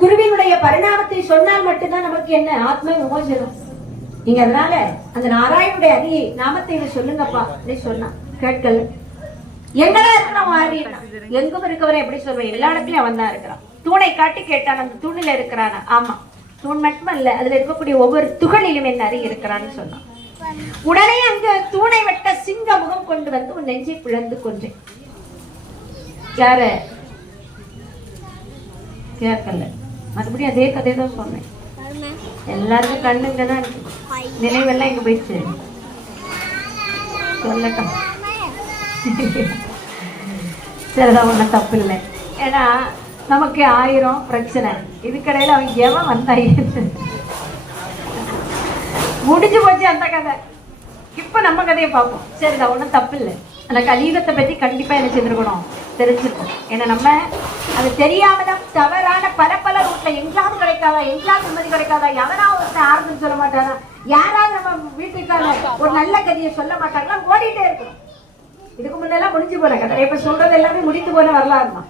குருவினுடைய பரிணாமத்தை சொன்னால் மட்டும்தான் நமக்கு என்ன ஆத்ம விமோசனம். நீங்க அதனால அந்த நாராயணுடைய அதி நாமத்தை சொல்லுங்கப்பா அப்படின்னு சொன்னா கேட்கல. எங்கடா இருக்கிறான் எங்கும் இருக்கவரை எப்படி சொல்வேன், எல்லா இடத்துலயும் அவன் தான் இருக்கிறான். தூணை காட்டி கேட்டான், அந்த தூணில இருக்கிறானா? ஆமா, தூண் மட்டும் இல்ல, அதுல இருக்கக்கூடிய ஒவ்வொரு துகளிலும் என்ன அறி இருக்கிறான்னு சொன்னான். உடனே அங்க தூணை வெட்ட சிங்க முகம் கொண்டு வந்து உன் நெஞ்சை பிளந்து கொன்றேன். யார கேட்கல, மறுபடியும் அதே கதை தான் சொன்னேன். எல்லாருக்கும் கண்ணுங்க தான் நினைவெல்லாம் இங்க போயிடுச்சு. சொல்லட்டும், சரிதான், ஒன்றும் தப்பு இல்லை. ஏன்னா நமக்கு 1000 பிரச்சனை, இதுக்கடையில் அவன் எவன் வந்தாய் முடிஞ்சு போச்சு அந்த கதை. இப்போ நம்ம கதையை பார்ப்போம். சரிதான், ஒன்றும் தப்பு இல்லை. அந்த கலியுகத்தை பற்றி கண்டிப்பாக என்ன செஞ்சுருக்கணும், தெரிஞ்சிருக்கோம். ஏன்னா நம்ம அது தெரியாமதான் தவறான பல ரூட்ல எங்கேயாவது கிடைக்காதா, எங்கேயாவது நிம்மதி கிடைக்காதா, எவனாவது ஆறுதுன்னு சொல்ல மாட்டாரா, யாராவது நம்ம வீட்டுக்கான ஒரு நல்ல கதையை சொல்ல மாட்டாங்களா, ஓடிட்டே இருக்கணும். இதுக்கு முன்னெல்லாம் முடிஞ்சு போன கதை, இப்ப சொல்றது எல்லாமே முடிந்து போன வரலாறு தான்.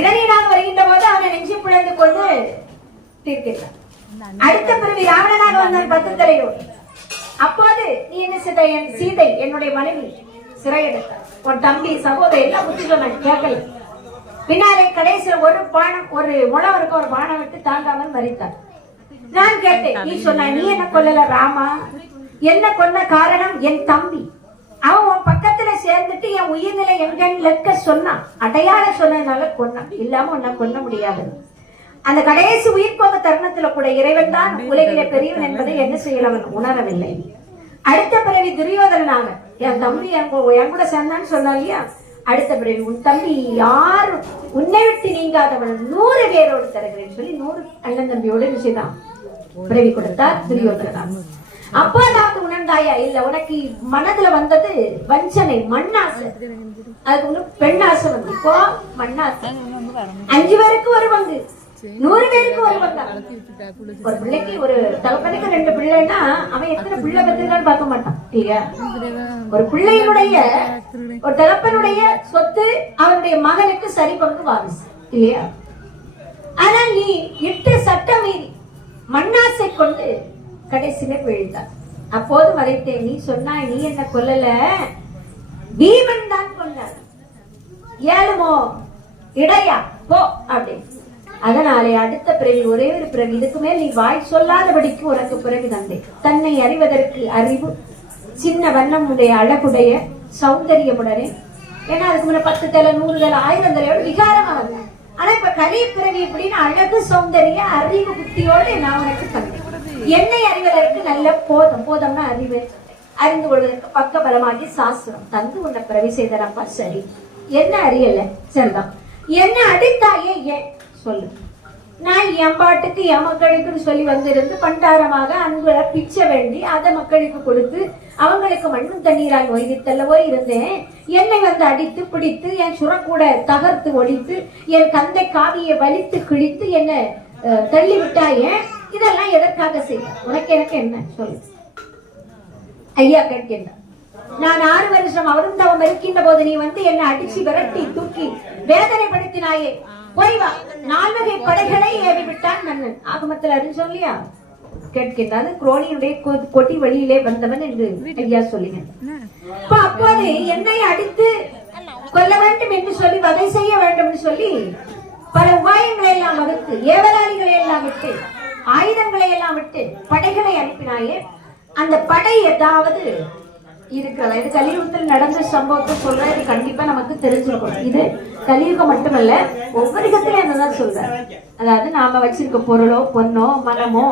இரணியனாக வருகின்ற போது அவனை நெஞ்சு பிழைந்து கொண்டு தீர்க்கிறான். அடுத்த பிறவி ராவணனாக வந்தான் 10 தலையோடு. அப்போது நீ என்ன செய்த, என் சீதை என்னுடைய மனைவி சிறையெடுத்தார். உன் தம்பி சகோதரி எல்லாம் புத்தி சொன்னாங்க, கேட்கல. பின்னாலே கடைசியில் ஒரு முளம் இருக்க ஒரு பானம் விட்டு தாங்காமல் மறித்தார். நான் கேட்டேன், நீ சொன்ன நீ என்ன கொல்லல ராமா, என்ன கொன்ன காரணம் என் தம்பி. அவன் உன் பக்கத்துல சேர்ந்துட்டு என் உயிர்நிலை எங்கன்னு லெக்க சொன்னான், அடையாளம் சொன்னதுனால கொன்னான், இல்லாம உன்னை கொல்ல முடியாது. அந்த கடைசி உயிர் போக தருணத்துல கூட இறைவன் தான் உலகிலே பெரியவன் என்பதை என்ன செய்யல அவன் உணரவில்லை. அடுத்த பிறவி துரியோதனாக என் தம்பி என் கூட சேர்ந்தான்னு சொன்னா இல்லையா, அடுத்த பிறவி உன் தம்பி யாரும் உன்னை விட்டு நீங்காதவன் 100 பேரோடு தருகிறேன் சொல்லி 100 அண்ணன் தம்பியோடு நிச்சயதான் பிறவி கொடுத்தார் துரியோதனான். அப்போதாவது உணர்ந்தாயா, இல்ல உனக்கு மனதுல வந்தது வஞ்சனை, மண்ணாசை, அதுக்கு பெண்ணாசை வந்து இப்போ மண்ணாசை. 5 பேருக்கு ஒரு பங்கு, 100 பேருக்கு ஒரு பங்கு. ஒரு பிள்ளைக்கு ஒரு தகப்பனுக்கு 2 பிள்ளைன்னா அவன் எத்தனை பிள்ளை பெற்றிருக்கான்னு பார்க்க மாட்டான் இல்லையா. ஒரு பிள்ளையினுடைய ஒரு தகப்பனுடைய சொத்து அவனுடைய மகனுக்கு சரி பங்கு வாரிசு இல்லையா. ஆனா நீ 8 சட்டம் மீறி மண்ணாசை கொண்டு கடைசியில விழுந்தார். அப்போது மறைத்தேன், நீ சொன்னாய் நீ என்ன கொல்லல, பீமன் தான் கொண்டார். ஏழுமோ இடையா போ அப்படின்னு. அதனாலே அடுத்த பிறவி ஒரே ஒரு பிறவி, இதுக்கு மேல் நீ வாய் சொல்லாதபடிக்கு உனக்கு பிறவி தந்தேன். தன்னை அறிவதற்கு அறிவு, சின்ன வண்ணம் உடைய அழகுடைய சௌந்தரியமுடனே. ஏன்னா அதுக்கு முன்ன 10 தலை 100 தலை 1000 தலையோட விகாரமா வந்தேன். ஆனா இப்ப கலி பிறவி எப்படின்னு அழகு சௌந்தரிய அறிவு புத்தியோடு நான் உனக்கு தந்தேன். என்னை அறிவதற்கு நல்ல போதம்னா அறிவு, அறிந்து கொள்வதற்கு பக்க பலமாகி சாஸ்திரம் தந்து உன்னை பிறவி செய்தனப்பா. சரி, என்ன அறியல, சரிதான். என்ன அடித்தாயே ஏன் சொல்லு. நான் என் பாட்டுக்கு என் மக்களுக்கு சொல்லி வந்திருந்து பண்டாரமாக அன்புல பிச்சை வேண்டி அதை மக்களுக்கு கொடுத்து அவங்களுக்கு மண்ணும் தண்ணீரால் ஒய்வித்தல்லவோ இருந்தேன். என்னை வந்து அடித்து பிடித்து என் சுரக்கூட தகர்த்து ஒழித்து என் கந்தை காவியை வலித்து கிழித்து என்ன தள்ளி விட்டாயே, இதெல்லாம் எதற்காக செய்ய, உனக்கு எனக்கு என்ன சொல்லு. ஐயா கேட்கின்றார், நான் 6 வருஷம் அவரும் தவம் இருக்கின்ற போது நீ வந்து என்னை அடிச்சு விரட்டி தூக்கி வேதனைப்படுத்தினாயே, போய் வா. 4 வகை படைகளை ஏவி விட்டான் மன்னன். ஆகமத்தில் அறிஞ்சோம் இல்லையா. கேட்கின்றார், குரோனியுடைய கொட்டி வழியிலே வந்தவன் என்று ஐயா சொல்லின. அப்போது என்னை அடித்து கொல்ல வேண்டும் என்று சொல்லி வதை செய்ய வேண்டும் என்று சொல்லி பல உபாயங்களை எல்லாம் வகுத்து ஏவலாளிகளை எல்லாம் விட்டு ஆயுதங்களை எல்லாம் விட்டு படைகளை அனுப்பினாயே, அந்த படை ஏதாவது இருக்கிறதா? இது கலியுகத்தில் நடந்த சம்பவத்தை சொல்ற, இது கண்டிப்பா நமக்கு தெரிஞ்சிருக்கும். இது கலியுகம் மட்டுமல்ல, ஒவ்வொரு இடத்துலயும் என்னதான் சொல்ற. அதாவது நாம வச்சிருக்க பொருளோ பொண்ணோ மனமோ